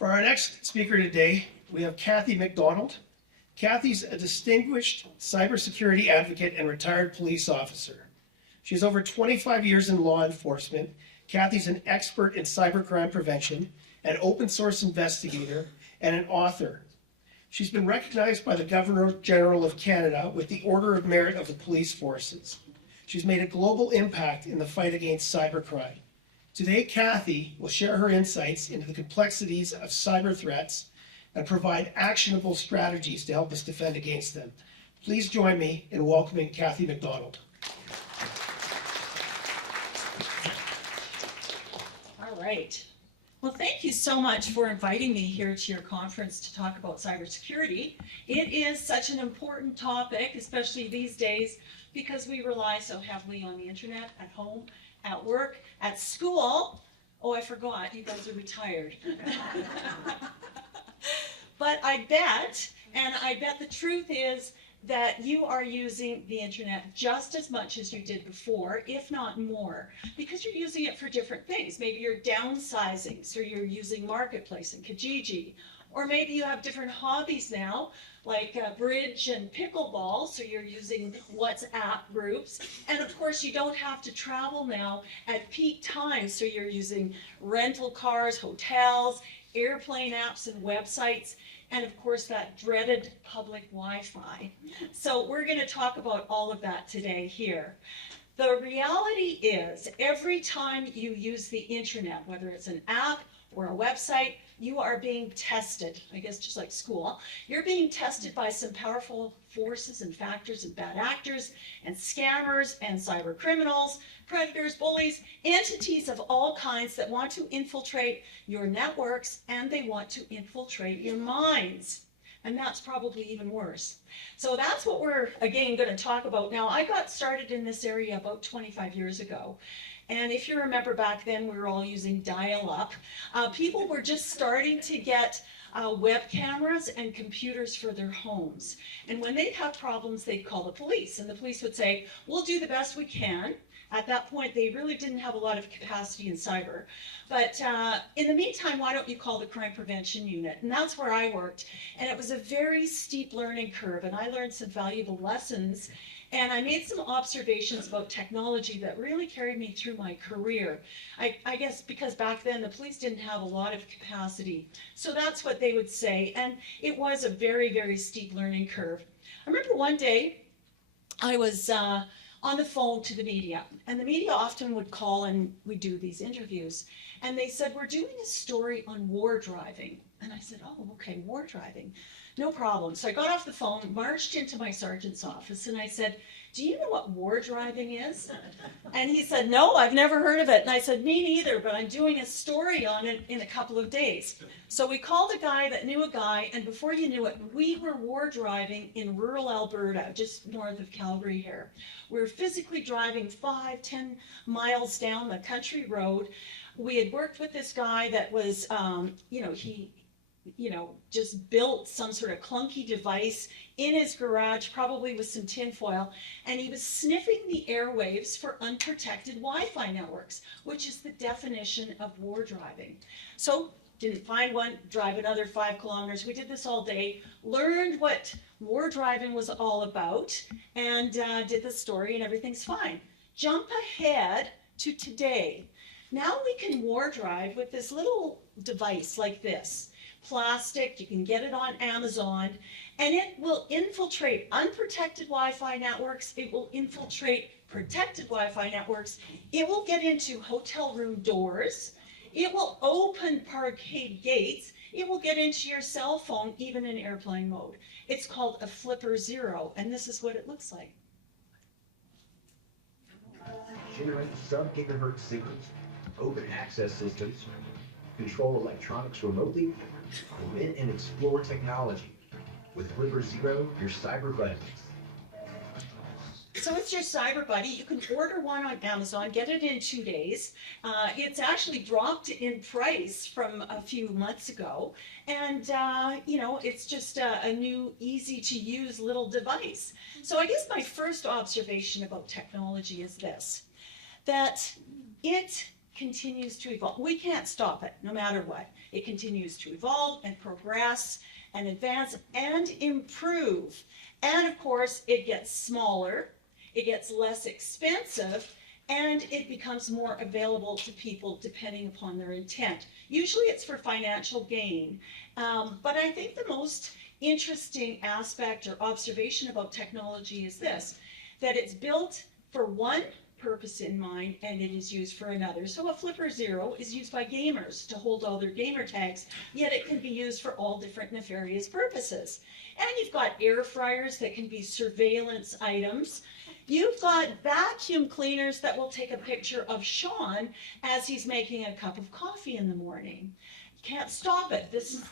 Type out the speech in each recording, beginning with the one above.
For our next speaker today, we have Kathy Macdonald. Kathy's a distinguished cybersecurity advocate and retired police officer. She has over 25 years in law enforcement. Kathy's an expert in cybercrime prevention, an open source investigator, and an author. She's been recognized by the Governor General of Canada with the Order of Merit of the Police Forces. She's made a global impact in the fight against cybercrime. Today, Kathy will share her insights into the complexities of cyber threats and provide actionable strategies to help us defend against them. Please join me in welcoming Kathy Macdonald. All right. Well, thank you so much for inviting me here to your conference to talk about cybersecurity. It is such an important topic, especially these days, because we rely so heavily on the internet at home, at work, at school. Oh, I forgot, you guys are retired. But I bet the truth is that you are using the internet just as much as you did before, if not more, because you're using it for different things. Maybe you're downsizing, so you're using Marketplace and Kijiji, or maybe you have different hobbies now, like bridge and pickleball, so you're using WhatsApp groups. And of course, you don't have to travel now at peak times, so you're using rental cars, hotels, airplane apps and websites, and of course that dreaded public Wi-Fi. So we're going to talk about all of that today here. The reality is, every time you use the internet, whether it's an app or a website, you are being tested. I guess just like school, you're being tested by some powerful forces and factors and bad actors and scammers and cyber criminals, predators, bullies, entities of all kinds that want to infiltrate your networks, and they want to infiltrate your minds. And that's probably even worse. So that's what we're, again, going to talk about now. I got started in this area about 25 years ago. And if you remember back then, we were all using dial-up. People were just starting to get web cameras and computers for their homes. And when they'd have problems, they'd call the police. And the police would say, we'll do the best we can. At that point, they really didn't have a lot of capacity in cyber. But in the meantime, why don't you call the crime prevention unit? And that's where I worked. And it was a very steep learning curve. And I learned some valuable lessons. And I made some observations about technology that really carried me through my career. I guess because back then the police didn't have a lot of capacity. So that's what they would say. And it was a very, very steep learning curve. I remember one day I was on the phone to the media. And the media often would call and we do these interviews. And they said, we're doing a story on war driving. And I said, oh, okay, war driving. No problem. So I got off the phone, marched into my sergeant's office, and I said, do you know what war driving is? And he said, no, I've never heard of it. And I said, me neither, but I'm doing a story on it in a couple of days. So we called a guy that knew a guy, and before you knew it, we were war driving in rural Alberta, just north of Calgary here. We were physically driving 5-10 miles down the country road. We had worked with this guy that was, just built some sort of clunky device in his garage, probably with some tinfoil, and he was sniffing the airwaves for unprotected Wi-Fi networks, which is the definition of war driving. So, didn't find one, drive another 5 kilometers. We did this all day, learned what war driving was all about, and did the story, and everything's fine. Jump ahead to today. Now we can war drive with this little device like this. Plastic, you can get it on Amazon, and it will infiltrate unprotected Wi-Fi networks. It will infiltrate protected Wi-Fi networks. It will get into hotel room doors. It will open parkade gates. It will get into your cell phone, even in airplane mode. It's called a Flipper Zero, and this is what it looks like. Generate sub-gigahertz signals, open access systems, control electronics remotely, prevent and explore technology. With Flipper Zero, your cyber buddy. So it's your cyber buddy. You can order one on Amazon, get it in 2 days. It's actually dropped in price from a few months ago. And, it's just a new, easy to use little device. So I guess my first observation about technology is this, that it continues to evolve. We can't stop it, no matter what. It continues to evolve and progress and advance and improve. And of course, it gets smaller, it gets less expensive, and it becomes more available to people depending upon their intent. Usually it's for financial gain. But I think the most interesting aspect or observation about technology is this, that it's built for one purpose in mind and it is used for another. So a Flipper Zero is used by gamers to hold all their gamer tags, yet it can be used for all different nefarious purposes. And you've got air fryers that can be surveillance items. You've got vacuum cleaners that will take a picture of Sean as he's making a cup of coffee in the morning. Can't stop it. This is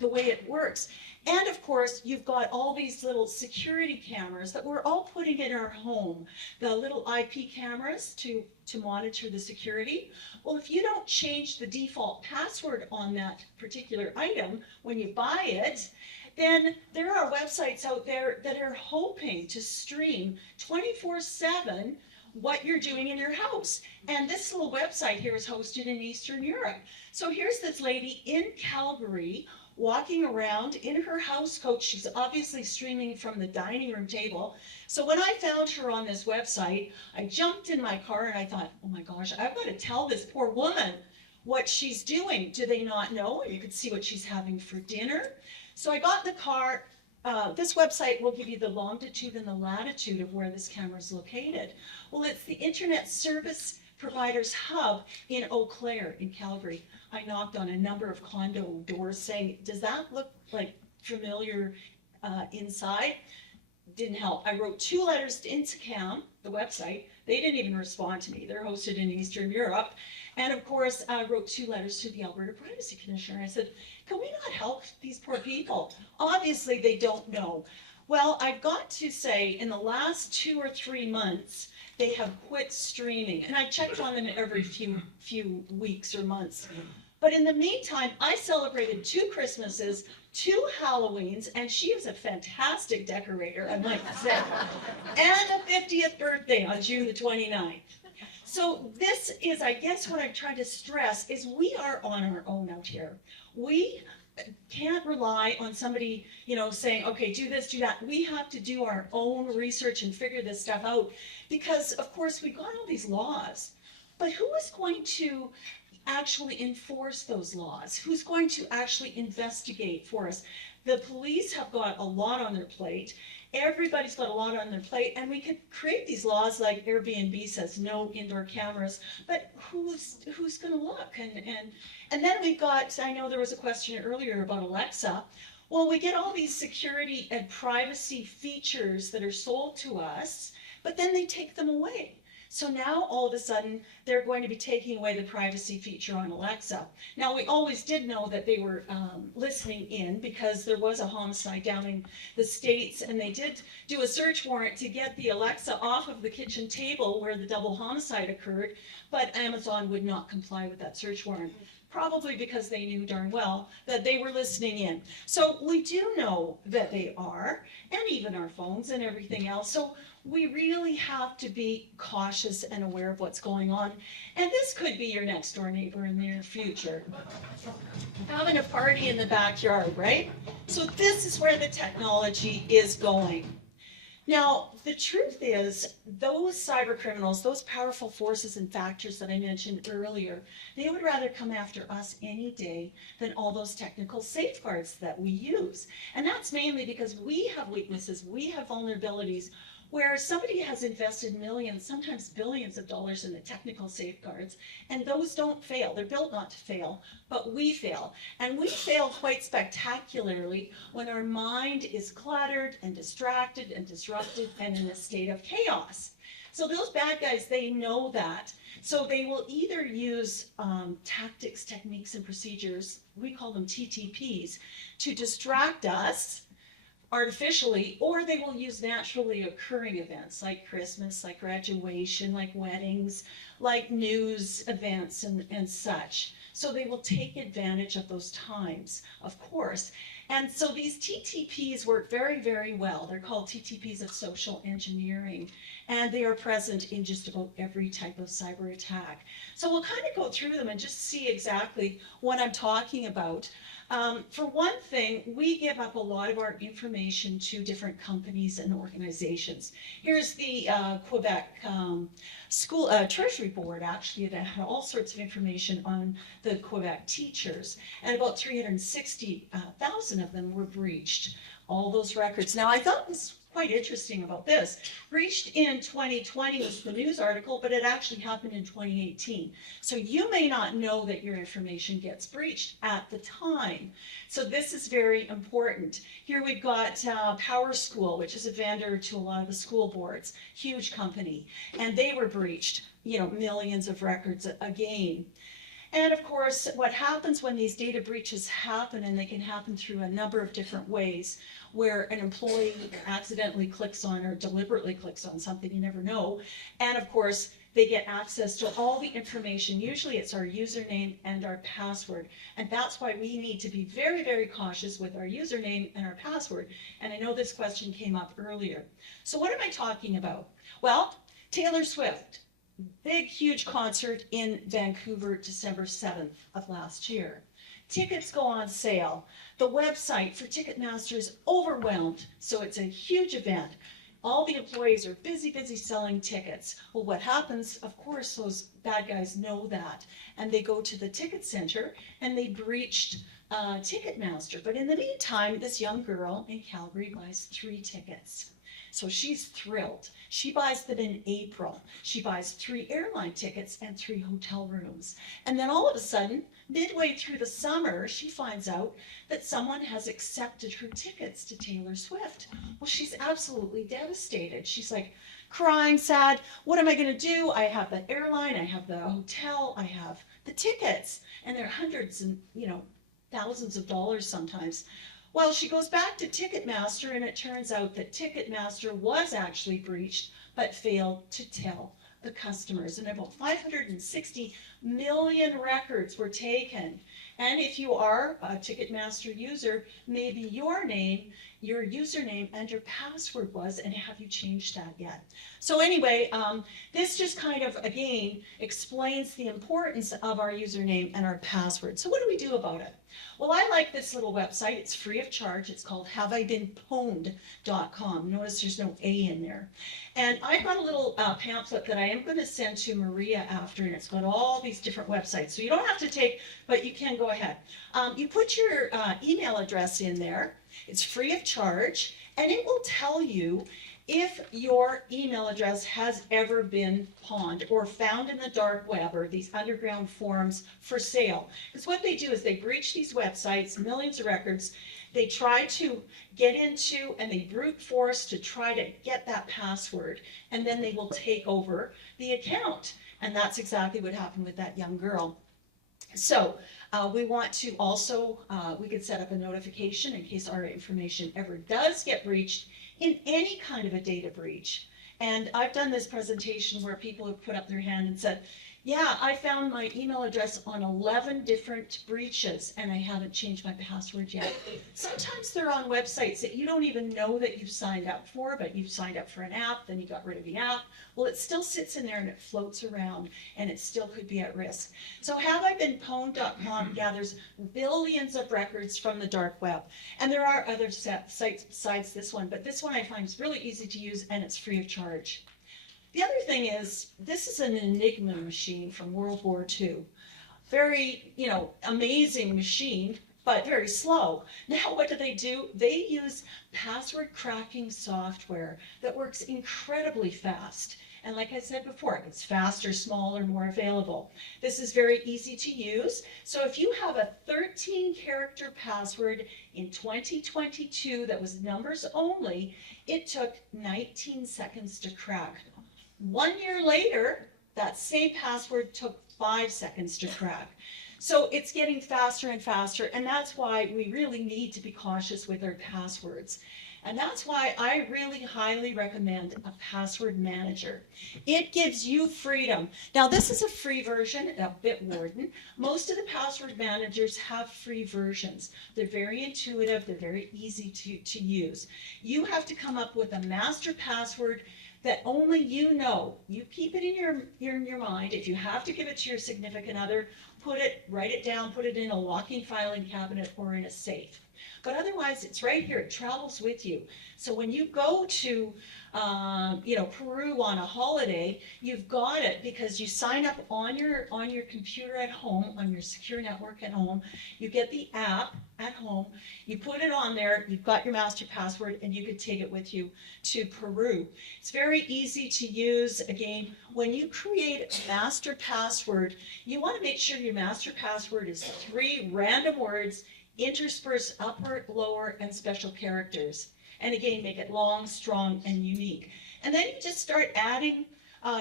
the way it works. And of course, you've got all these little security cameras that we're all putting in our home. The little IP cameras to monitor the security. Well, if you don't change the default password on that particular item when you buy it, then there are websites out there that are hoping to stream 24/7 what you're doing in your house. And this little website here is hosted in Eastern Europe. So here's this lady in Calgary walking around in her house coat. She's obviously streaming from the dining room table. So when I found her on this website, I jumped in my car and I thought, oh my gosh, I've got to tell this poor woman what she's doing. Do they not know? You could see what she's having for dinner. So I got in the car. This website will give you the longitude and the latitude of where this camera is located. Well, it's the Internet Service Providers Hub in Eau Claire in Calgary. I knocked on a number of condo doors saying, does that look like familiar inside? Didn't help. I wrote 2 letters to Intercam, the website. They didn't even respond to me. They're hosted in Eastern Europe. And of course, I wrote 2 letters to the Alberta Privacy Commissioner. I said, can we not help these poor people? Obviously, they don't know. Well, I've got to say, in the last 2 or 3 months, they have quit streaming. And I checked on them every few weeks or months. But in the meantime, I celebrated 2 Christmases, 2 Halloweens, and she is a fantastic decorator, I might say, and a 50th birthday on June the 29th. So this is, I guess what I'm trying to stress is we are on our own out here. We can't rely on somebody, saying, okay, do this, do that. We have to do our own research and figure this stuff out because, of course, we've got all these laws. But who is going to actually enforce those laws? Who's going to actually investigate for us? The police have got a lot on their plate. Everybody's got a lot on their plate, and we could create these laws like Airbnb says, no indoor cameras, but who's going to look? And then we've got, I know there was a question earlier about Alexa. Well, we get all these security and privacy features that are sold to us, but then they take them away. So now all of a sudden, they're going to be taking away the privacy feature on Alexa. Now, we always did know that they were listening in because there was a homicide down in the States, and they did do a search warrant to get the Alexa off of the kitchen table where the double homicide occurred, but Amazon would not comply with that search warrant. Probably because they knew darn well that they were listening in. So we do know that they are, and even our phones and everything else. So we really have to be cautious and aware of what's going on. And this could be your next door neighbor in the near future. Having a party in the backyard, right? So this is where the technology is going. Now, the truth is, those cyber criminals, those powerful forces and factors that I mentioned earlier, they would rather come after us any day than all those technical safeguards that we use. And that's mainly because we have weaknesses, we have vulnerabilities, where somebody has invested millions, sometimes billions of dollars in the technical safeguards, and those don't fail. They're built not to fail, but we fail. And we fail quite spectacularly when our mind is cluttered and distracted and disrupted and in a state of chaos. So those bad guys, they know that. So they will either use tactics, techniques, and procedures, we call them TTPs, to distract us artificially, or they will use naturally occurring events like Christmas, like graduation, like weddings, like news events and such. So they will take advantage of those times, of course. And so these TTPs work very, very well. They're called TTPs of social engineering, and they are present in just about every type of cyber attack. So we'll kind of go through them and just see exactly what I'm talking about. For one thing, we give up a lot of our information to different companies and organizations. Here's the Quebec School Treasury Board, actually, that had all sorts of information on the Quebec teachers, and about 360,000 of them were breached, all those records. Now, I thought this quite interesting about this. Breached in 2020 was the news article, but it actually happened in 2018. So you may not know that your information gets breached at the time. So this is very important. Here we've got Power School, which is a vendor to a lot of the school boards, huge company, and they were breached, you know, millions of records again. And of course, what happens when these data breaches happen, and they can happen through a number of different ways, where an employee accidentally clicks on or deliberately clicks on something, you never know. And of course, they get access to all the information. Usually it's our username and our password. And that's why we need to be very, very cautious with our username and our password. And I know this question came up earlier. So what am I talking about? Well, Taylor Swift. Big, huge concert in Vancouver, December 7th of last year. Tickets go on sale. The website for Ticketmaster is overwhelmed, so it's a huge event. All the employees are busy selling tickets. Well, what happens, of course, those bad guys know that, and they go to the ticket center and they breached Ticketmaster. But in the meantime, this young girl in Calgary buys 3 tickets. So she's thrilled. She buys them in April. She buys 3 airline tickets and 3 hotel rooms. And then all of a sudden, midway through the summer, she finds out that someone has accepted her tickets to Taylor Swift. Well, she's absolutely devastated. She's like crying, sad. What am I going to do? I have the airline, I have the hotel, I have the tickets. And they're hundreds and, you know, thousands of dollars sometimes. Well, she goes back to Ticketmaster, and it turns out that Ticketmaster was actually breached, but failed to tell the customers. And about 560 million records were taken. And if you are a Ticketmaster user, maybe your name, your username, and your password was, and have you changed that yet? So anyway, this just kind of, again, explains the importance of our username and our password. So what do we do about it? Well, I like this little website. It's free of charge. It's called haveibeenpwned.com. Notice there's no A in there. And I've got a little pamphlet that I am going to send to Maria after, and it's got all these different websites. So you don't have to take, but you can go ahead. You put your email address in there. It's free of charge, and it will tell you if your email address has ever been pawned or found in the dark web or these underground forums for sale. Because what they do is they breach these websites, millions of records, they try to get into and they brute force to try to get that password, and then they will take over the account. And that's exactly what happened with that young girl. So we want to also, we could set up a notification in case our information ever does get breached in any kind of a data breach. And I've done this presentation where people have put up their hand and said, yeah, I found my email address on 11 different breaches and I haven't changed my password yet. Sometimes they're on websites that you don't even know that you've signed up for, but you've signed up for an app, then you got rid of the app. Well, it still sits in there and it floats around and it still could be at risk. So haveibeenpwned.com gathers billions of records from the dark web. And there are other sites besides this one, but this one I find is really easy to use and it's free of charge. The other thing is, this is an Enigma machine from World War II. Very, amazing machine, but very slow. Now what do? They use password cracking software that works incredibly fast. And like I said before, it's faster, smaller, more available. This is very easy to use. So if you have a 13-character password in 2022 that was numbers only, it took 19 seconds to crack. 1 year later, that same password took 5 seconds to crack. So it's getting faster and faster, and that's why we really need to be cautious with our passwords. And that's why I really highly recommend a password manager. It gives you freedom. Now, this is a free version, a Bitwarden. Most of the password managers have free versions. They're very intuitive, they're very easy to use. You have to come up with a master password that only you know. You keep it in your mind. If you have to give it to your significant other, write it down, put it in a locking filing cabinet or in a safe. But otherwise, it's right here. It travels with you. So when you go to, Peru on a holiday, you've got it because you sign up on your computer at home, on your secure network at home. You get the app at home. You put it on there. You've got your master password, and you can take it with you to Peru. It's very easy to use. Again, when you create a master password, you want to make sure your master password is 3 random words intersperse upper, lower, and special characters. And again, make it long, strong, and unique. And then you just start adding,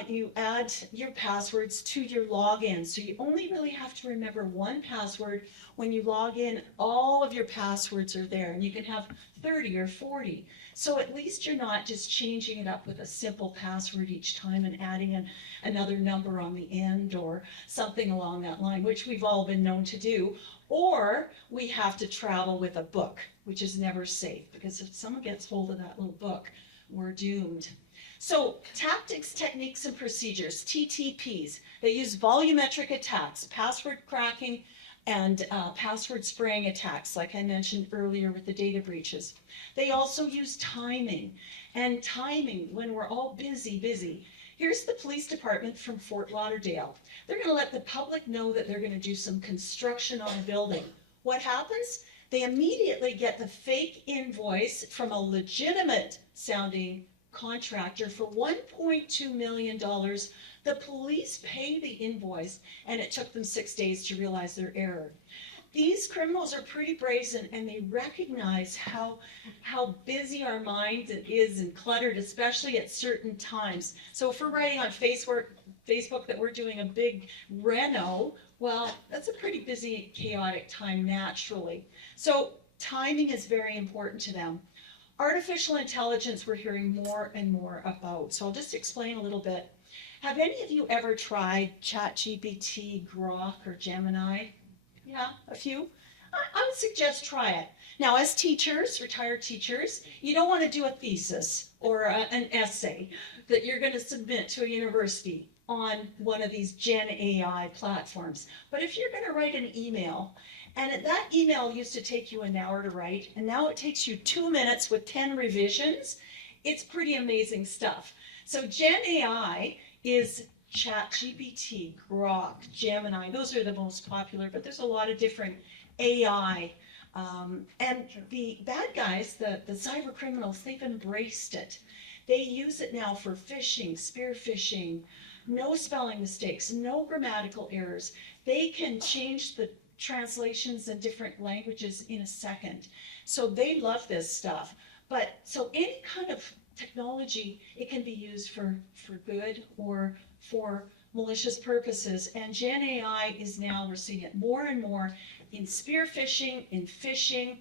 you add your passwords to your login. So you only really have to remember one password. When you log in, all of your passwords are there, and you can have 30 or 40. So at least you're not just changing it up with a simple password each time and adding another number on the end or something along that line, which we've all been known to do. Or we have to travel with a book, which is never safe, because if someone gets hold of that little book, we're doomed. So tactics, techniques, and procedures, TTPs, they use volumetric attacks, password cracking, and password spraying attacks, like I mentioned earlier with the data breaches. They also use timing, and timing when we're all busy. Here's the police department from Fort Lauderdale. They're going to let the public know that they're going to do some construction on a building. What happens? They immediately get the fake invoice from a legitimate sounding contractor for $1.2 million. The police pay the invoice, and it took them 6 days to realize their error. These criminals are pretty brazen, and they recognize how busy our mind is and cluttered, especially at certain times. So if we're writing on Facebook that we're doing a big reno, well, that's a pretty busy, chaotic time naturally. So timing is very important to them. Artificial intelligence we're hearing more and more about. So I'll just explain a little bit. Have any of you ever tried ChatGPT, Grok, or Gemini? Yeah, a few? I would suggest try it. Now, as teachers, retired teachers, you don't want to do a thesis or an essay that you're going to submit to a university on one of these Gen AI platforms. But if you're going to write an email, and that email used to take you an hour to write, and now it takes you 2 minutes with 10 revisions, it's pretty amazing stuff. So Gen AI is ChatGPT, Grok, Gemini, those are the most popular, but there's a lot of different AI. And the bad guys, the cyber criminals, they've embraced it. They use it now for phishing, spear phishing, no spelling mistakes, no grammatical errors. They can change the translations in different languages in a second. So they love this stuff. But so any kind of technology, it can be used for good or for malicious purposes. And Gen AI is now, we're seeing it more and more in spear phishing, in phishing.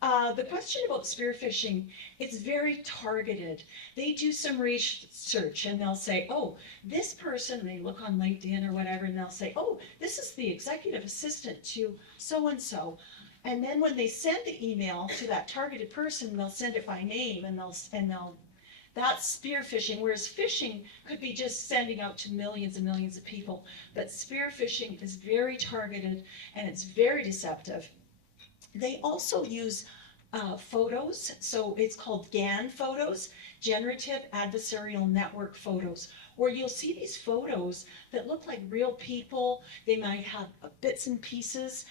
The question about spear phishing, it's very targeted. They do some research and they'll say, oh, this person, and they look on LinkedIn or whatever, and they'll say, oh, this is the executive assistant to so-and-so. And then when they send the email to that targeted person, they'll send it by name, and that's spear phishing, whereas phishing could be just sending out to millions and millions of people. But spear phishing is very targeted, and it's very deceptive. They also use photos, so it's called GAN photos, generative adversarial network photos, where you'll see these photos that look like real people. They might have bits and pieces.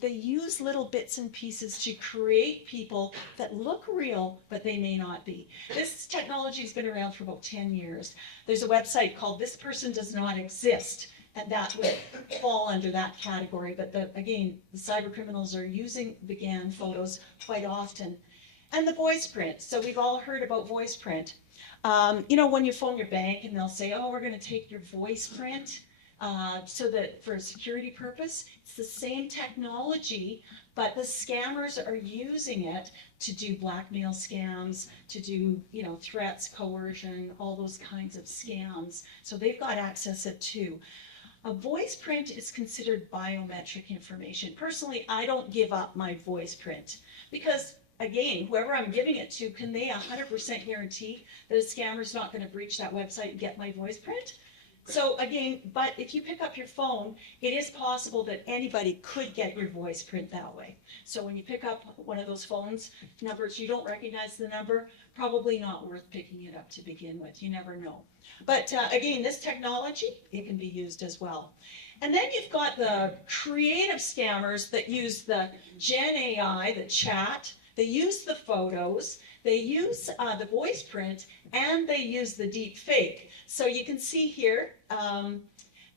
They use little bits and pieces to create people that look real, but they may not be. This technology has been around for about 10 years. There's a website called This Person Does Not Exist, and that would fall under that category. But again, the cyber criminals are using the GAN photos quite often. And the voice print. So we've all heard about voice print. When you phone your bank and they'll say, oh, we're going to take your voice print. so that for a security purpose, it's the same technology, but the scammers are using it to do blackmail scams, to do, you know, threats, coercion, all those kinds of scams. So they've got access to it too. A voice print is considered biometric information. Personally, I don't give up my voice print because, again, whoever I'm giving it to, can they 100% guarantee that a scammer's not going to breach that website and get my voice print? So again, but if you pick up your phone, it is possible that anybody could get your voice print that way. So when you pick up one of those phones, numbers, you don't recognize the number, probably not worth picking it up to begin with. You never know. But again, this technology, it can be used as well. And then you've got the creative scammers that use the Gen AI, the chat, they use the photos, they use the voice print, and they use the deep fake. So you can see here,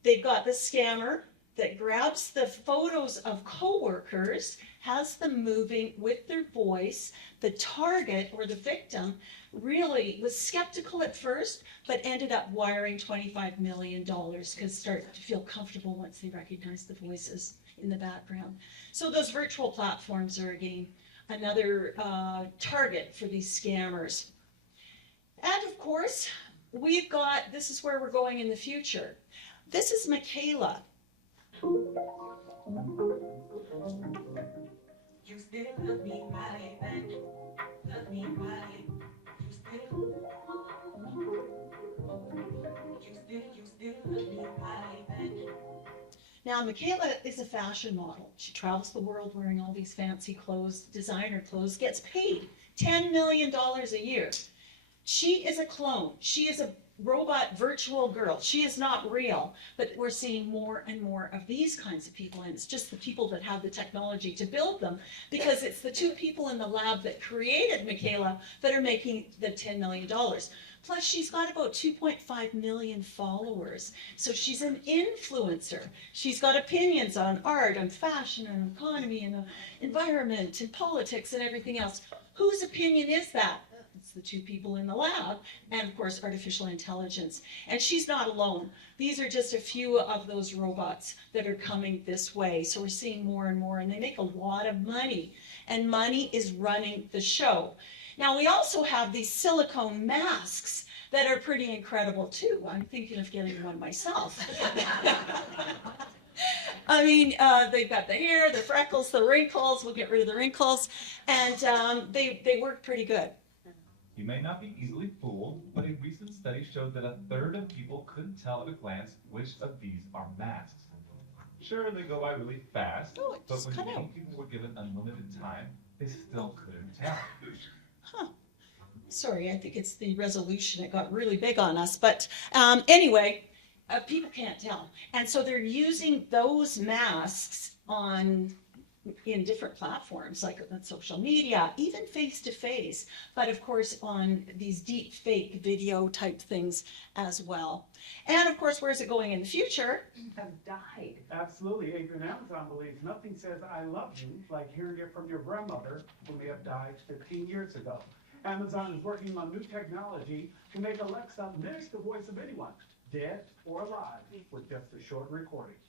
they've got the scammer that grabs the photos of coworkers, has them moving with their voice. The target or the victim really was skeptical at first, but ended up wiring $25 million because start to feel comfortable once they recognize the voices in the background. So those virtual platforms are, again, another target for these scammers. And of course, we've got, this is where we're going in the future. This is Michaela. You still love me right back, love me right. You still love me right back. Now, Michaela is a fashion model. She travels the world wearing all these fancy clothes, designer clothes, gets paid $10 million a year. She is a clone. She is a robot virtual girl. She is not real, but we're seeing more and more of these kinds of people, and it's just the people that have the technology to build them, because it's the two people in the lab that created Michaela that are making the $10 million. Plus, she's got about 2.5 million followers. So she's an influencer. She's got opinions on art, on fashion, and economy, and the environment, and politics, and everything else. Whose opinion is that? It's the two people in the lab, and of course, artificial intelligence. And she's not alone. These are just a few of those robots that are coming this way. So we're seeing more and more, and they make a lot of money. And money is running the show. Now, we also have these silicone masks that are pretty incredible too. I'm thinking of getting one myself. I mean, they've got the hair, the freckles, the wrinkles. We'll get rid of the wrinkles. And they work pretty good. You may not be easily fooled, but a recent study showed that 1/3 of people couldn't tell at a glance which of these are masks. Sure, they go by really fast, Oh, it but just when cut many out. people were given unlimited time, they still couldn't tell. Huh. Sorry, I think it's the resolution. It got really big on us. But anyway, people can't tell. And so they're using those masks in different platforms, like on social media, even face-to-face, but of course on these deep fake video type things as well. And of course, where's it going in the future? Have died. Absolutely. Adrian, Amazon believes nothing says I love you like hearing it from your grandmother who may have died 15 years ago. Amazon is working on new technology to make Alexa miss the voice of anyone, dead or alive, with just a short recording.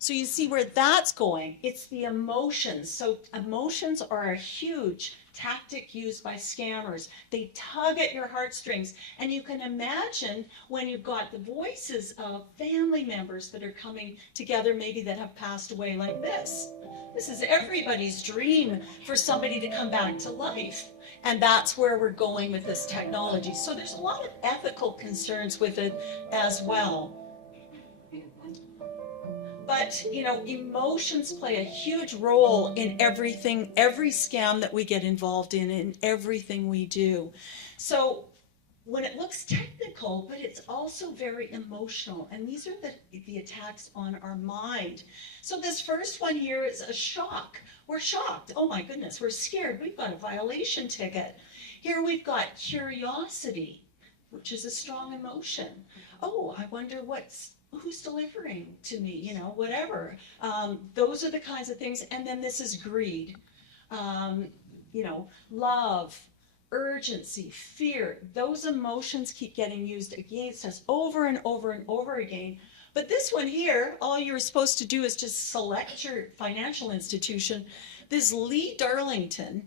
So you see where that's going. It's the emotions. So emotions are a huge tactic used by scammers. They tug at your heartstrings. And you can imagine when you've got the voices of family members that are coming together, maybe that have passed away like this. This is everybody's dream for somebody to come back to life. And that's where we're going with this technology. So there's a lot of ethical concerns with it as well. But, you know, emotions play a huge role in everything, every scam that we get involved in everything we do. So when it looks technical, but it's also very emotional. And these are the attacks on our mind. So this first one here is a shock. We're shocked. Oh my goodness, we're scared. We've got a violation ticket. Here we've got curiosity, which is a strong emotion. Oh, I wonder who's delivering to me, you know, whatever. Those are the kinds of things. And then this is greed, you know, love, urgency, fear. Those emotions keep getting used against us over and over and over again But this one here, all you're supposed to do is just select your financial institution. This Lee Darlington,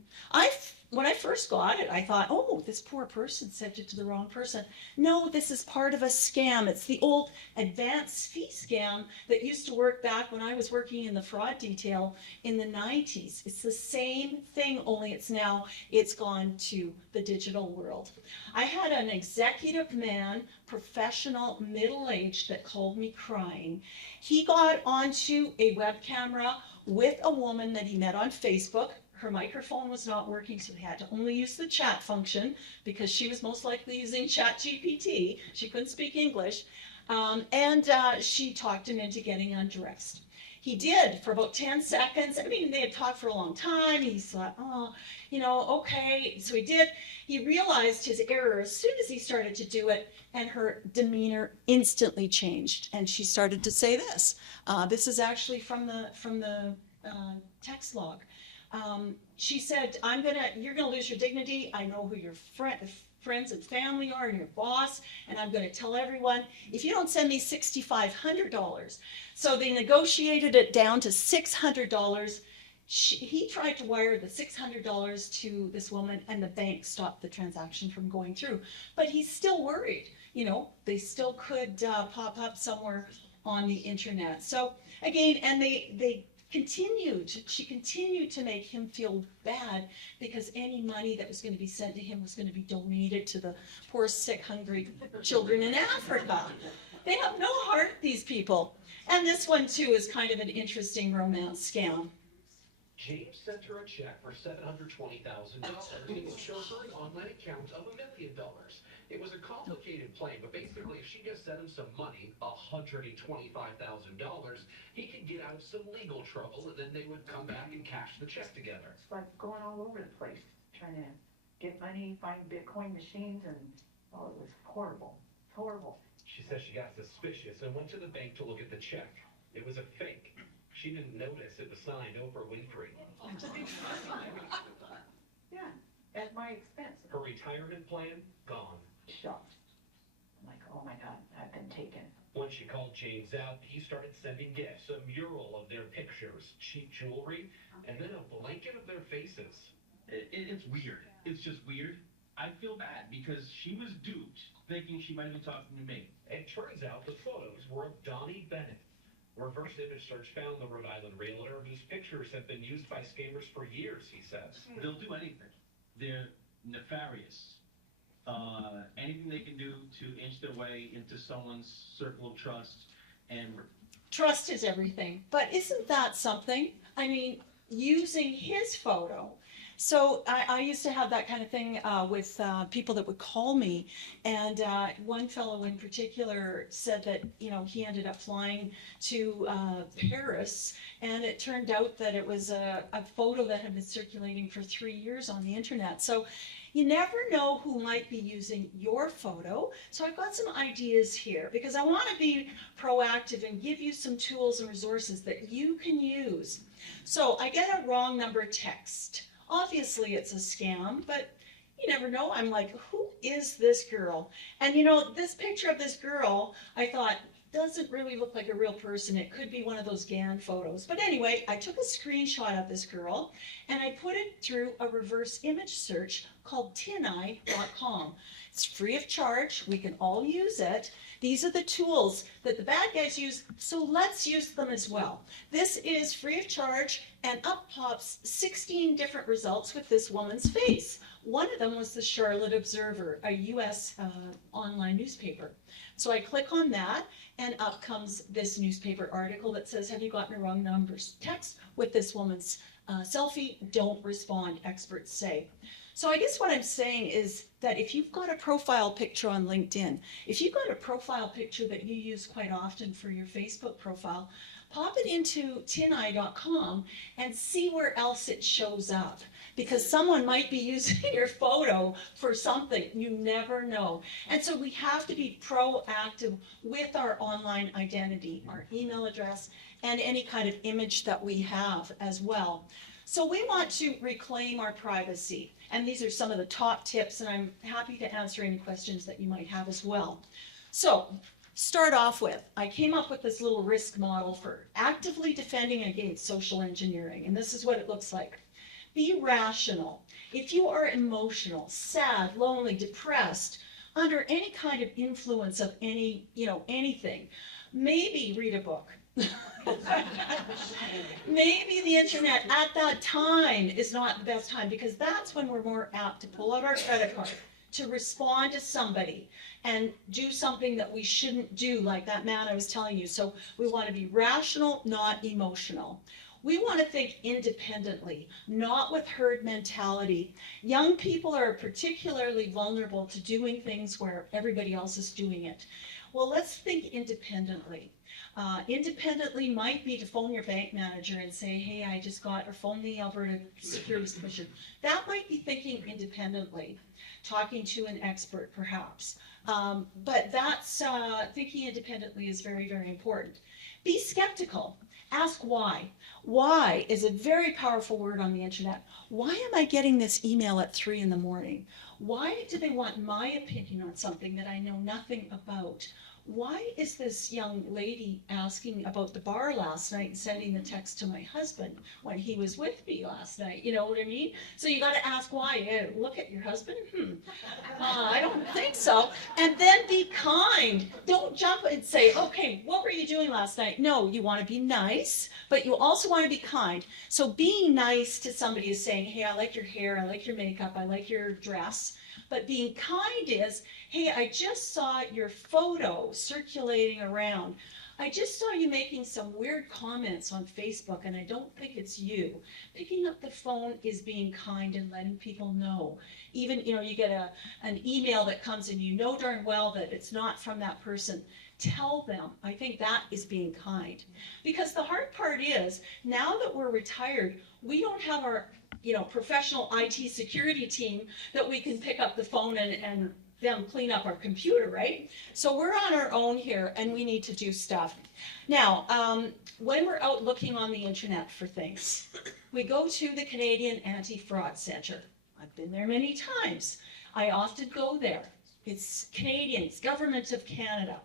when I first got it, I thought, oh, this poor person sent it to the wrong person. No, this is part of a scam. It's the old advance fee scam that used to work back when I was working in the fraud detail in the 90s. It's the same thing, only it's gone to the digital world. I had an executive man, professional, middle-aged, that called me crying. He got onto a web camera with a woman that he met on Facebook. Her microphone was not working, so they had to only use the chat function because she was most likely using ChatGPT. She couldn't speak English. She talked him into getting undressed. He did for about 10 seconds. I mean, they had talked for a long time. He thought, oh, okay. So he did. He realized his error as soon as he started to do it, and her demeanor instantly changed. And she started to say this. This is actually from the text log. She said, you're gonna lose your dignity. I know who your friends and family are and your boss, and I'm gonna tell everyone, if you don't send me $6,500. So they negotiated it down to $600. He tried to wire the $600 to this woman, and the bank stopped the transaction from going through. But he's still worried, they still could pop up somewhere on the internet. So again, and she continued to make him feel bad because any money that was going to be sent to him was going to be donated to the poor, sick, hungry children in Africa. They have no heart, these people. And this one, too, is kind of an interesting romance scam. James sent her a check for $720,000 and showed her an online account of $1 million. It was a complicated plan, but basically, if she just sent him some money, $125,000, he could get out of some legal trouble, and then they would come back and cash the check together. It's like going all over the place, trying to get money, find Bitcoin machines, and it was horrible. Horrible. She says she got suspicious and went to the bank to look at the check. It was a fake. She didn't notice it was signed Oprah Winfrey. Yeah, at my expense. Her retirement plan, gone. Shocked. I'm like, oh my God, I've been taken. When she called James out, he started sending gifts, a mural of their pictures, cheap jewelry, and then a blanket of their faces. It's weird. It's just weird. I feel bad because she was duped, thinking she might have been talking to me. It turns out the photos were of Donnie Bennett. Reverse image search found the Rhode Island realtor whose pictures have been used by scammers for years, he says. They'll do anything. They're nefarious. Anything they can do to inch their way into someone's circle of trust. And Trust is everything. But isn't that something? I mean, using his photo. So I used to have that kind of thing with people that would call me, and one fellow in particular said that he ended up flying to Paris, and it turned out that it was a photo that had been circulating for 3 years on the internet. So you never know who might be using your photo. So I've got some ideas here because I want to be proactive and give you some tools and resources that you can use. So I get a wrong number text. Obviously it's a scam, but you never know. I'm like, who is this girl? And this picture of this girl, I thought, doesn't really look like a real person. It could be one of those GAN photos. But anyway, I took a screenshot of this girl and I put it through a reverse image search called tineye.com. It's free of charge. We can all use it. These are the tools that the bad guys use, so let's use them as well. This is free of charge, and up pops 16 different results with this woman's face. One of them was the Charlotte Observer, a U.S. Online newspaper. So I click on that, and up comes this newspaper article that says, have you gotten the wrong numbers? Text with this woman's selfie, don't respond, experts say. So I guess what I'm saying is that if you've got a profile picture on LinkedIn, if you've got a profile picture that you use quite often for your Facebook profile, pop it into tineye.com and see where else it shows up. Because someone might be using your photo for something. You never know. And so we have to be proactive with our online identity, our email address, and any kind of image that we have as well. So we want to reclaim our privacy. And these are some of the top tips, and I'm happy to answer any questions that you might have as well. So start off with, I came up with this little risk model for actively defending against social engineering, and this is what it looks like. Be rational. If you are emotional, sad, lonely, depressed, under any kind of influence of anything, maybe read a book. Maybe the internet at that time is not the best time, because that's when we're more apt to pull out our credit card, to respond to somebody and do something that we shouldn't do, like that man I was telling you. So we want to be rational, not emotional. We want to think independently, not with herd mentality. Young people are particularly vulnerable to doing things where everybody else is doing it. Well, let's think independently. Independently might be to phone your bank manager and say, hey, I just got, or phone the Alberta Securities Commission. That might be thinking independently, talking to an expert perhaps. But that's, thinking independently is very, very important. Be skeptical. Ask why. Why is a very powerful word on the internet. Why am I getting this email at 3 in the morning? Why do they want my opinion on something that I know nothing about? Why is this young lady asking about the bar last night and sending the text to my husband when he was with me last night? You know what I mean? So you got to ask why. Look at your husband? I don't think so. And then be kind. Don't jump and say, okay, what were you doing last night? No, you want to be nice, but you also want to be kind. So being nice to somebody is saying, hey, I like your hair, I like your makeup, I like your dress. But being kind is, hey, I just saw your photo circulating around. I just saw you making some weird comments on Facebook, and I don't think it's you. Picking up the phone is being kind and letting people know. Even, you get an email that comes and you know darn well that it's not from that person. Tell them. I think that is being kind. Because the hard part is, now that we're retired, we don't have our professional IT security team that we can pick up the phone and them clean up our computer, right? So we're on our own here, and we need to do stuff. Now, when we're out looking on the internet for things, we go to the Canadian Anti-Fraud Centre. I've been there many times. I often go there. It's Canadian, it's Government of Canada.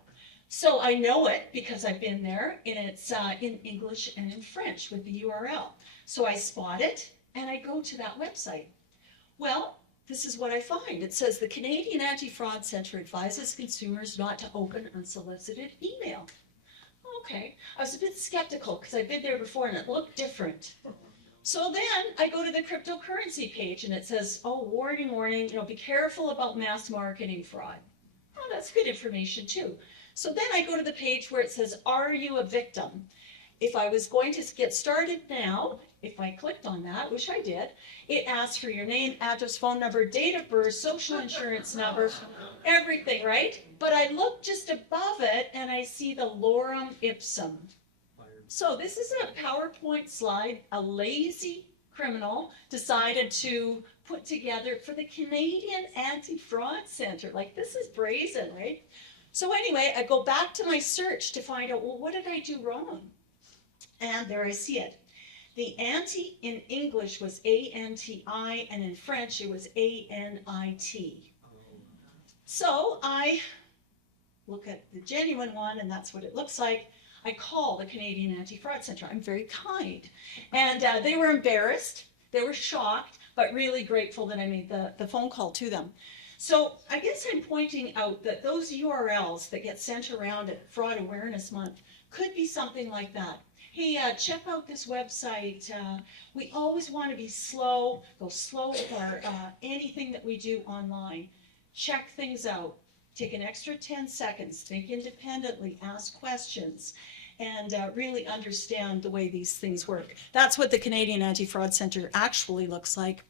So I know it because I've been there, and it's in English and in French with the URL. So I spot it, and I go to that website. Well, this is what I find. It says the Canadian Anti-Fraud Centre advises consumers not to open unsolicited email. Okay, I was a bit skeptical because I've been there before and it looked different. So then I go to the cryptocurrency page and it says, oh, warning, warning, be careful about mass marketing fraud. Oh, that's good information too. So then I go to the page where it says, are you a victim? If I was going to get started now, if I clicked on that, which I did, it asks for your name, address, phone number, date of birth, social insurance number, everything, right? But I look just above it and I see the lorem ipsum. So this is a PowerPoint slide a lazy criminal decided to put together for the Canadian Anti-Fraud Centre. Like, this is brazen, right? So anyway, I go back to my search to find out, well, what did I do wrong? And there I see it. The anti in English was A-N-T-I, and in French it was A-N-I-T. So I look at the genuine one, and that's what it looks like. I call the Canadian Anti-Fraud Centre. I'm very kind. And they were embarrassed, they were shocked, but really grateful that I made the phone call to them. So I guess I'm pointing out that those URLs that get sent around at Fraud Awareness Month could be something like that. Hey, check out this website. We always want to be slow, go slow for anything that we do online. Check things out. Take an extra 10 seconds, think independently, ask questions, and really understand the way these things work. That's what the Canadian Anti-Fraud Centre actually looks like.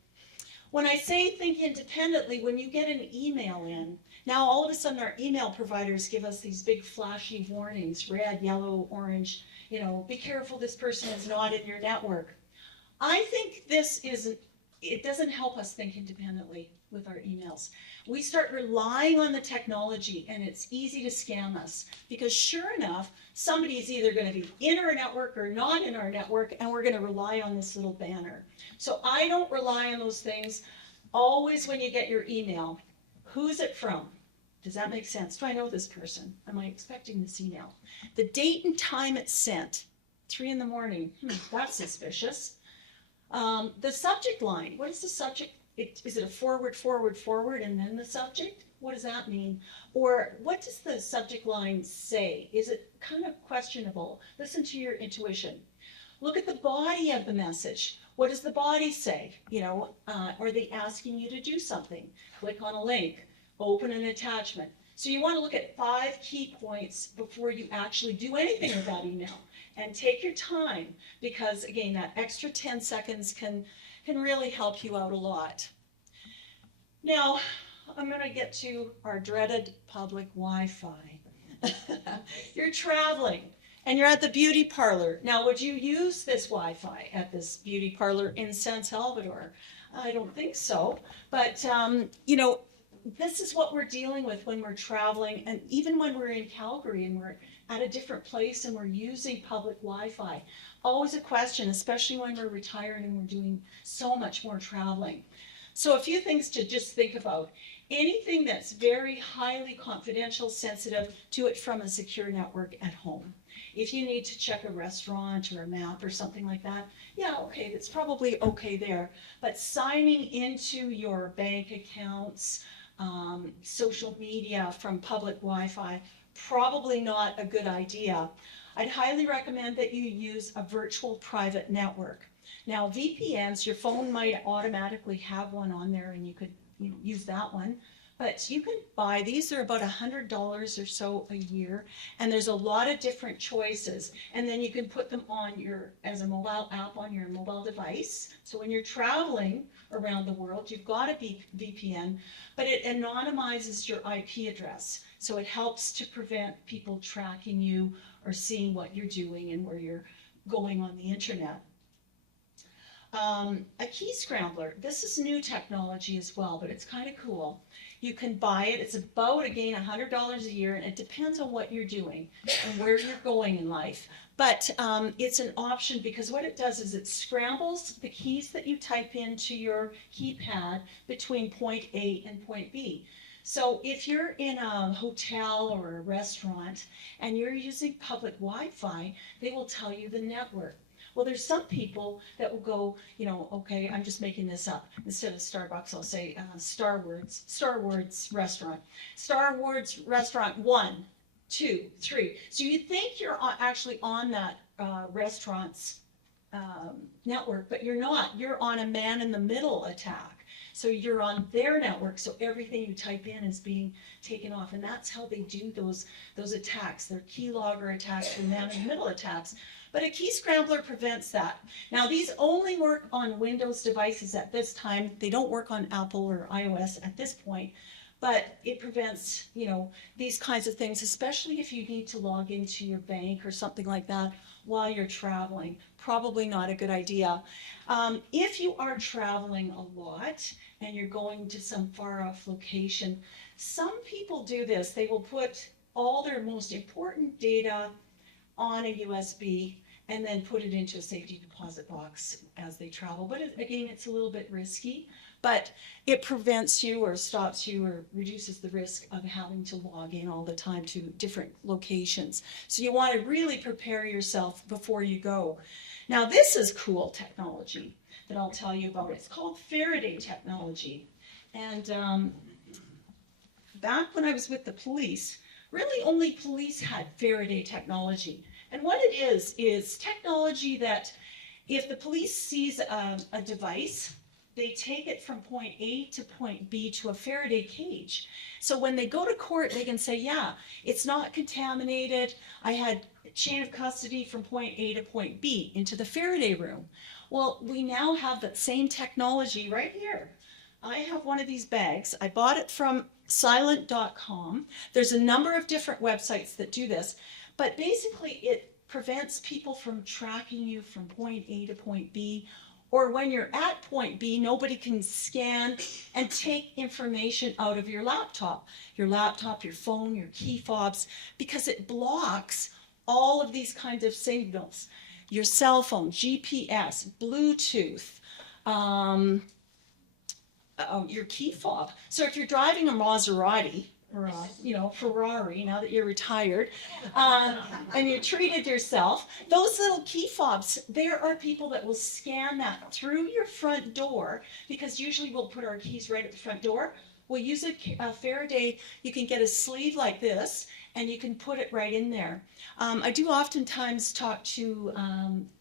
When I say think independently, when you get an email in, now all of a sudden our email providers give us these big flashy warnings, red, yellow, orange, be careful, this person is not in your network. I think it doesn't help us think independently with our emails. We start relying on the technology and it's easy to scam us because sure enough, somebody is either going to be in our network or not in our network, and we're going to rely on this little banner. So I don't rely on those things. Always when you get your email, who's it from? Does that make sense? Do I know this person? Am I expecting this email? The date and time it's sent, 3 in the morning. That's suspicious. The subject line, what is the subject? Is it a forward, forward, forward, and then the subject? What does that mean? Or what does the subject line say? Is it kind of questionable? Listen to your intuition. Look at the body of the message. What does the body say? You know, are they asking you to do something? Click on a link, open an attachment. So you want to look at 5 key points before you actually do anything with that email. And take your time, because again, that extra 10 seconds can really help you out a lot. Now, I'm going to get to our dreaded public Wi-Fi. You're traveling and you're at the beauty parlor. Now, would you use this Wi-Fi at this beauty parlor in San Salvador? I don't think so. But, you know, this is what we're dealing with when we're traveling, and even when we're in Calgary and we're at a different place and we're using public Wi-Fi. Always a question, especially when we're retired and we're doing so much more traveling. So a few things to just think about. Anything that's very highly confidential, sensitive, do it from a secure network at home. If you need to check a restaurant or a map or something like that, yeah, okay, that's probably okay there. But signing into your bank accounts, social media from public Wi-Fi, probably not a good idea. I'd highly recommend that you use a virtual private network. Now, VPNs, your phone might automatically have one on there and you could use that one. But you can buy, these are about $100 or so a year, and there's a lot of different choices. And then you can put them on as a mobile app on your mobile device. So when you're traveling around the world, you've got a VPN, but it anonymizes your IP address. So it helps to prevent people tracking you or seeing what you're doing and where you're going on the internet. A key scrambler, this is new technology as well, but it's kind of cool. You can buy it, it's about, again, $100 a year, and it depends on what you're doing and where you're going in life. But it's an option, because what it does is it scrambles the keys that you type into your keypad between point A and point B. So if you're in a hotel or a restaurant and you're using public Wi-Fi, they will tell you the network. Well, there's some people that will go, you know, okay, I'm just making this up. Instead of Starbucks, I'll say Star Wars restaurant. Star Wars restaurant 1, 2, 3. So you think you're actually on that restaurant's network, but you're not. You're on a man-in-the-middle attack. So you're on their network, so everything you type in is being taken off. And that's how they do those attacks. They're keylogger attacks or man-in-the-middle attacks. But a key scrambler prevents that. Now, these only work on Windows devices at this time. They don't work on Apple or iOS at this point. But it prevents, you know, these kinds of things, especially if you need to log into your bank or something like that while you're traveling. Probably not a good idea. If you are traveling a lot and you're going to some far-off location, some people do this. They will put all their most important data on a USB and then put it into a safety deposit box as they travel. But again, it's a little bit risky, but it prevents you or stops you or reduces the risk of having to log in all the time to different locations. So you want to really prepare yourself before you go. Now, this is cool technology that I'll tell you about. It's called Faraday technology. And back when I was with the police, really only police had Faraday technology. And what it is technology that if the police sees a device, they take it from point A to point B to a Faraday cage. So when they go to court, they can say, yeah, it's not contaminated. I had chain of custody from point A to point B into the Faraday room. Well, we now have that same technology right here. I have one of these bags. I bought it from silent.com. There's a number of different websites that do this, but basically it prevents people from tracking you from point A to point B, or when you're at point B, nobody can scan and take information out of your laptop, your phone, your key fobs, because it blocks all of these kinds of signals. Your cell phone, GPS, Bluetooth, your key fob. So if you're driving a Maserati, or a Ferrari, now that you're retired, and you treated yourself, those little key fobs, there are people that will scan that through your front door, because usually we'll put our keys right at the front door. We'll use a Faraday, you can get a sleeve like this, and you can put it right in there. I do oftentimes talk to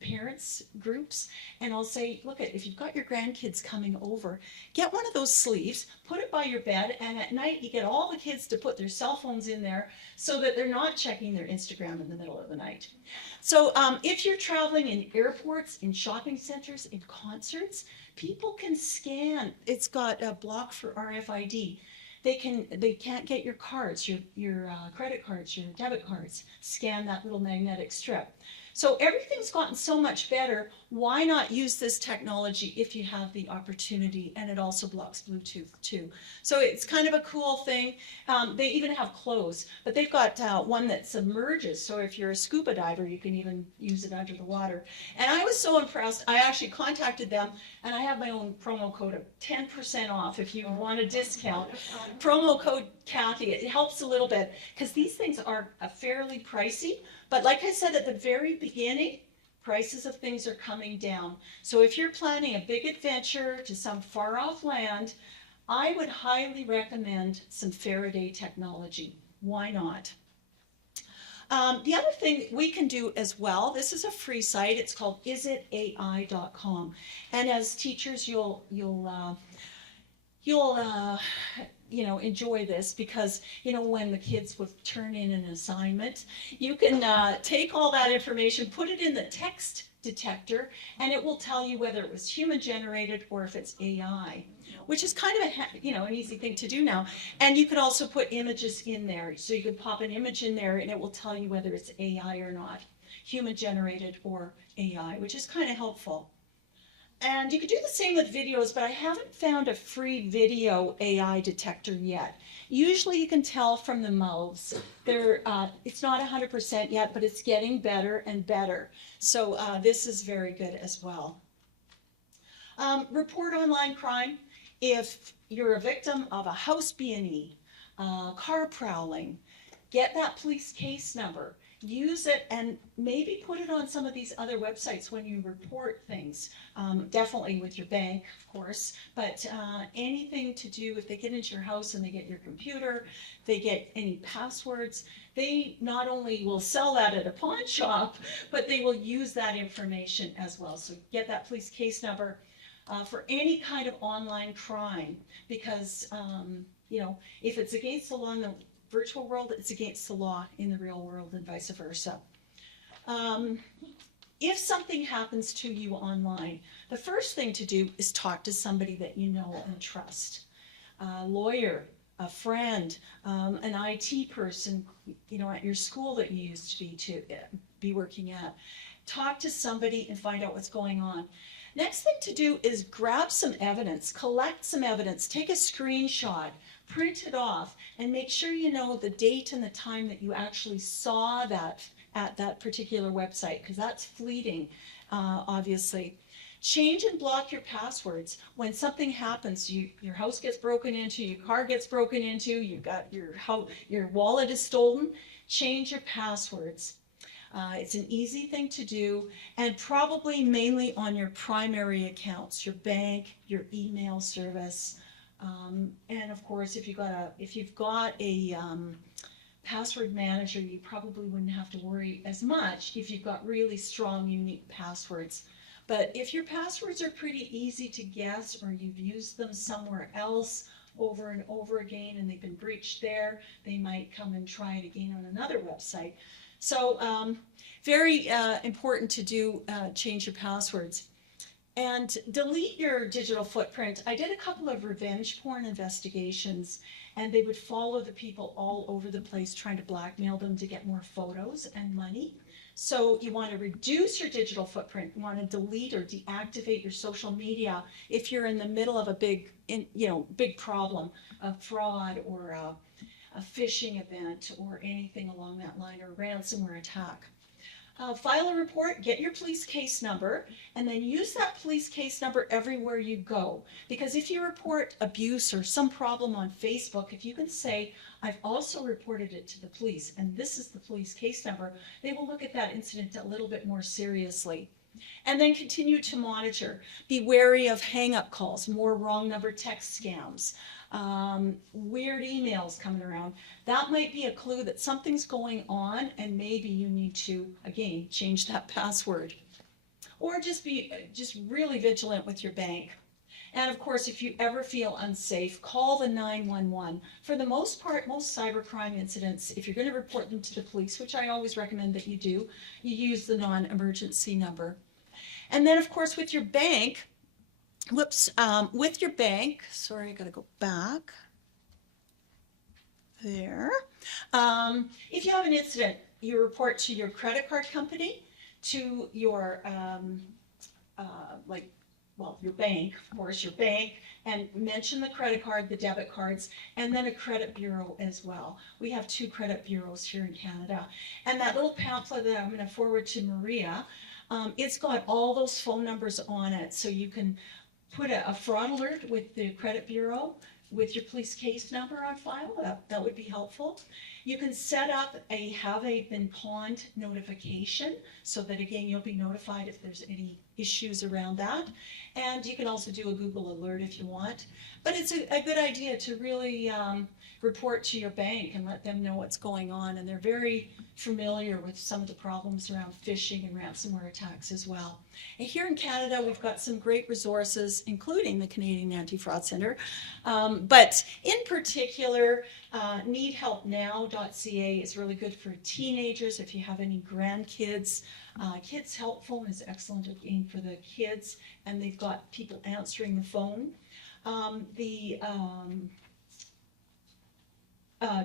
parents groups, and I'll say, look, if you've got your grandkids coming over, get one of those sleeves, put it by your bed, and at night you get all the kids to put their cell phones in there so that they're not checking their Instagram in the middle of the night. So if you're traveling in airports, in shopping centers, in concerts, people can scan. It's got a block for RFID. They can't get your cards, your credit cards, your debit cards. Scan that little magnetic strip. So everything's gotten so much better. Why not use this technology if you have the opportunity? And it also blocks Bluetooth too. So it's kind of a cool thing. They even have clothes, but they've got one that submerges. So if you're a scuba diver, you can even use it under the water. And I was so impressed. I actually contacted them, and I have my own promo code of 10% off if you want a discount. Promo code Kathy. It helps a little bit because these things are fairly pricey. But like I said at the very beginning, prices of things are coming down. So if you're planning a big adventure to some far off land, I would highly recommend some Faraday technology. Why not? The other thing we can do as well, this is a free site. It's called isitai.com. And as teachers, you'll enjoy this because, when the kids would turn in an assignment, you can take all that information, put it in the text detector, and it will tell you whether it was human generated or if it's AI, which is kind of an easy thing to do now. And you could also put images in there. So you could pop an image in there and it will tell you whether it's AI or not, human generated or AI, which is kind of helpful. And you could do the same with videos, but I haven't found a free video AI detector yet. Usually you can tell from the mouths. It's not 100% yet, but it's getting better and better. So this is very good as well. Report online crime. If you're a victim of a house B&E, car prowling, get that police case number. Use it and maybe put it on some of these other websites when you report things. Definitely with your bank, of course, but anything to do, if they get into your house and they get your computer, they get any passwords, they not only will sell that at a pawn shop, but they will use that information as well. So get that police case number for any kind of online crime, because if it's against the law in the virtual world, it's against the law in the real world, and vice versa. If something happens to you online, the first thing to do is talk to somebody that you know and trust. A lawyer, a friend, an IT person, at your school that you used to be working at. Talk to somebody and find out what's going on. Next thing to do is grab some evidence, collect some evidence, take a screenshot, print it off, and make sure you know the date and the time that you actually saw that at that particular website, because that's fleeting, obviously. Change and block your passwords. When something happens, your house gets broken into, your car gets broken into, you've got your wallet is stolen, change your passwords. It's an easy thing to do, and probably mainly on your primary accounts, your bank, your email service, and of course, if you've got a password manager, you probably wouldn't have to worry as much if you've got really strong, unique passwords. But if your passwords are pretty easy to guess, or you've used them somewhere else over and over again and they've been breached there, they might come and try it again on another website. So very important to do, change your passwords. And delete your digital footprint. I did a couple of revenge porn investigations, and they would follow the people all over the place trying to blackmail them to get more photos and money. So you want to reduce your digital footprint. You want to delete or deactivate your social media if you're in the middle of a big problem, a fraud or a phishing event or anything along that line, or ransomware attack. file a report, get your police case number, and then use that police case number everywhere you go. Because if you report abuse or some problem on Facebook, if you can say, I've also reported it to the police, and this is the police case number, they will look at that incident a little bit more seriously. And then continue to monitor. Be wary of hang-up calls, more wrong number text scams, weird emails coming around. That might be a clue that something's going on and maybe you need to, again, change that password. Or just be really vigilant with your bank. And of course, if you ever feel unsafe, call the 911. For the most part, most cybercrime incidents, if you're going to report them to the police, which I always recommend that you do, you use the non-emergency number. And then of course with your bank, with your bank, sorry, I got to go back. There. If you have an incident, you report to your credit card company, to your, your bank, of course, your bank, and mention the credit card, the debit cards, and then a credit bureau as well. We have 2 credit bureaus here in Canada. And that little pamphlet that I'm going to forward to Maria, it's got all those phone numbers on it. So you can put a fraud alert with the credit bureau with your police case number on file. That would be helpful. You can set up a have they been pawned notification so that again you'll be notified if there's any issues around that. And you can also do a Google alert if you want. But it's a good idea to really report to your bank and let them know what's going on. And they're very familiar with some of the problems around phishing and ransomware attacks as well. And here in Canada, we've got some great resources, including the Canadian Anti-Fraud Centre. But in particular, needhelpnow.ca is really good for teenagers. If you have any grandkids, Kids Help Phone is excellent again for the kids, and they've got people answering the phone.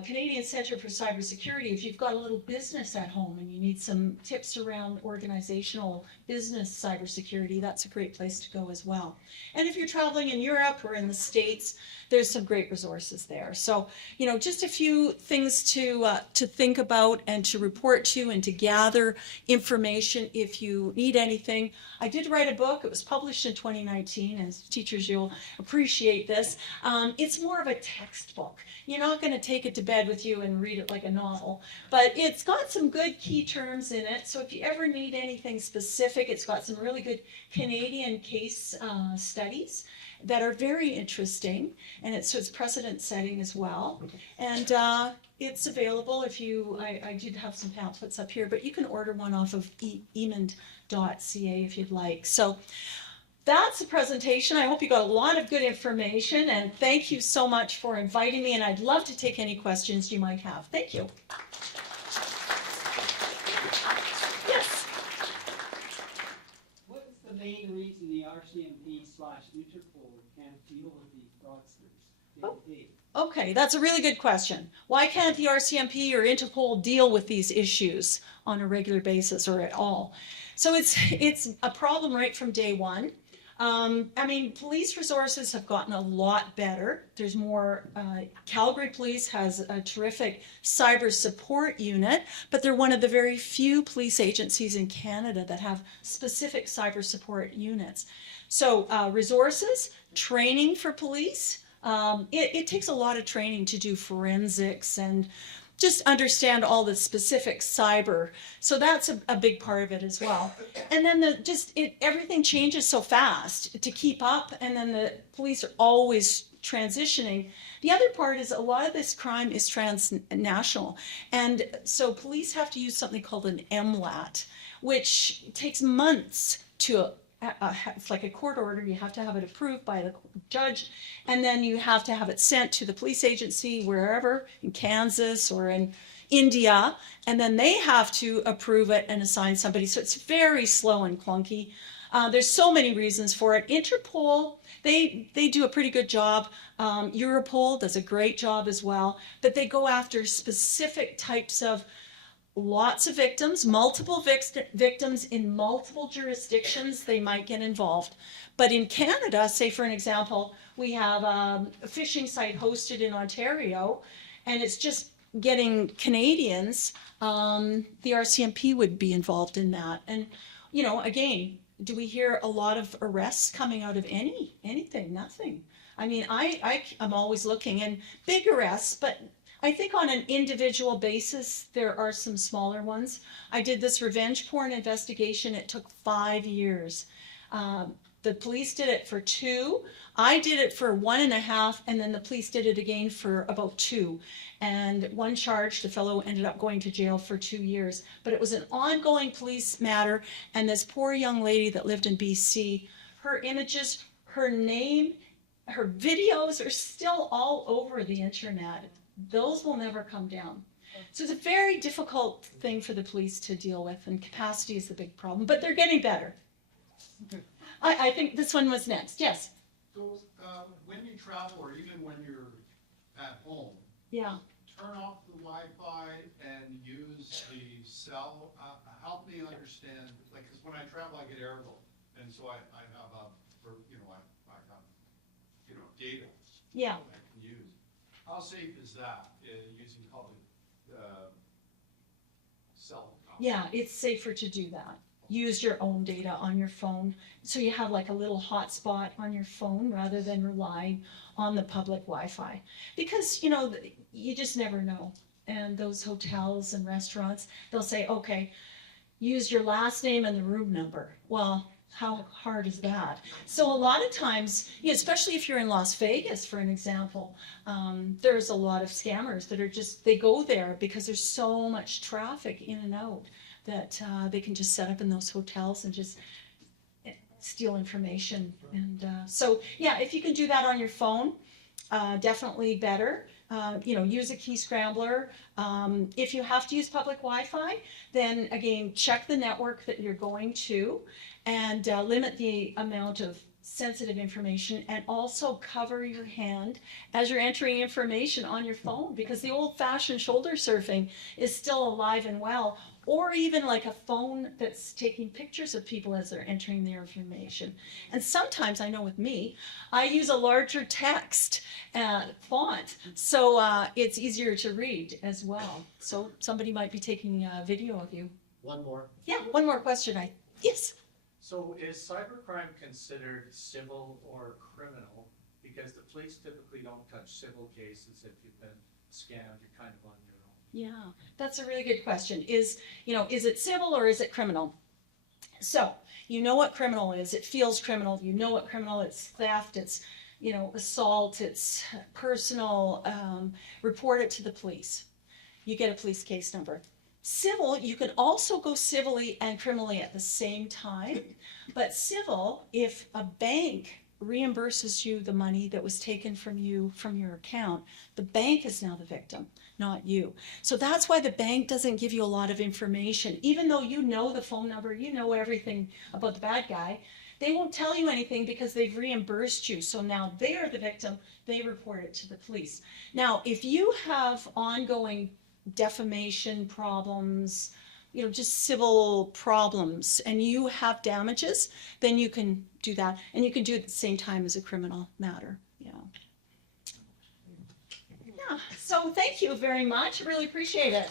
Canadian Centre for Cybersecurity, if you've got a little business at home and you need some tips around organizational business cybersecurity, that's a great place to go as well. And if you're traveling in Europe or in the States, there's some great resources there. So, you know, just a few things to think about and to report to and to gather information if you need anything. I did write a book. It was published in 2019. As teachers, you'll appreciate this. It's more of a textbook. You're not going to take it to bed with you and read it like a novel, but it's got some good key terms in it. So if you ever need anything specific, it's got some really good Canadian case studies that are very interesting, and it's precedent setting as well. And it's available if you, I did have some pamphlets up here, but you can order one off of emond.ca if you'd like. So that's the presentation. I hope you got a lot of good information, and thank you so much for inviting me, and I'd love to take any questions you might have. Thank you. Yes. What is the main reason the RCMP/Interpol can't deal with these fraudsters? Okay, that's a really good question. Why can't the RCMP or Interpol deal with these issues on a regular basis or at all? So it's a problem right from day one. I mean, police resources have gotten a lot better. There's more, Calgary Police has a terrific cyber support unit, but they're one of the very few police agencies in Canada that have specific cyber support units. So resources, training for police, it takes a lot of training to do forensics and just understand all the specific cyber. So that's a big part of it as well. And then everything changes so fast to keep up, and then the police are always transitioning. The other part is a lot of this crime is transnational. And so police have to use something called an MLAT, which takes months to it's like a court order. You have to have it approved by the judge, and then you have to have it sent to the police agency wherever, in Kansas or in India, and then they have to approve it and assign somebody. So it's very slow and clunky. There's so many reasons for it. Interpol, they do a pretty good job. Europol does a great job as well, but they go after specific types of lots of victims, multiple victims in multiple jurisdictions. They might get involved. But in Canada, say for an example, we have a phishing site hosted in Ontario, and it's just getting Canadians, the RCMP would be involved in that. And, you know, again, do we hear a lot of arrests coming out of anything? Nothing. I mean, I'm always looking, and big arrests, but I think on an individual basis, there are some smaller ones. I did this revenge porn investigation. It took 5 years. The police did it for 2. I did it for 1.5, and then the police did it again for about 2. And one charge, the fellow ended up going to jail for 2 years. But it was an ongoing police matter, and this poor young lady that lived in BC, her images, her name, her videos are still all over the internet. Those will never come down. So it's a very difficult thing for the police to deal with, and capacity is the big problem, but they're getting better. I think this one was next. Yes. So when you travel, or even when you're at home, Yeah. turn off the Wi-Fi and use the cell. Help me understand, like, because when I travel, I get airable, and so I have I have data Yeah. that I can use. How safe is that using public cell phone? Yeah, it's safer to do that. Use your own data on your phone. So you have like a little hotspot on your phone rather than relying on the public Wi-Fi. Because, you know, you just never know. And those hotels and restaurants, they'll say, okay, use your last name and the room number. Well, how hard is that? So a lot of times, especially if you're in Las Vegas, for an example, there's a lot of scammers that are just, they go there because there's so much traffic in and out that they can just set up in those hotels and just steal information. And so, yeah, if you can do that on your phone, definitely better. Use a key scrambler. If you have to use public Wi-Fi, then again, check the network that you're going to and limit the amount of sensitive information, and also cover your hand as you're entering information on your phone, because the old-fashioned shoulder surfing is still alive and well, or even like a phone that's taking pictures of people as they're entering their information. And sometimes, I know with me, I use a larger text font, so it's easier to read as well. So somebody might be taking a video of you. One more. Yeah, one more question. Yes? So is cybercrime considered civil or criminal? Because the police typically don't touch civil cases. If you've been scammed, you're kind of on your own. Yeah, that's a really good question. Is it civil or is it criminal? So, you know what criminal is. It feels criminal. You know what criminal, it's theft, it's, assault, it's personal. Report it to the police. You get a police case number. Civil, you can also go civilly and criminally at the same time. But civil, if a bank reimburses you the money that was taken from you from your account, the bank is now the victim, not you. So that's why the bank doesn't give you a lot of information. Even though you know the phone number, you know everything about the bad guy, they won't tell you anything because they've reimbursed you. So now they are the victim, they report it to the police. Now, if you have ongoing defamation problems, just civil problems, and you have damages, then you can do that. And you can do it at the same time as a criminal matter. Yeah. So thank you very much. I really appreciate it.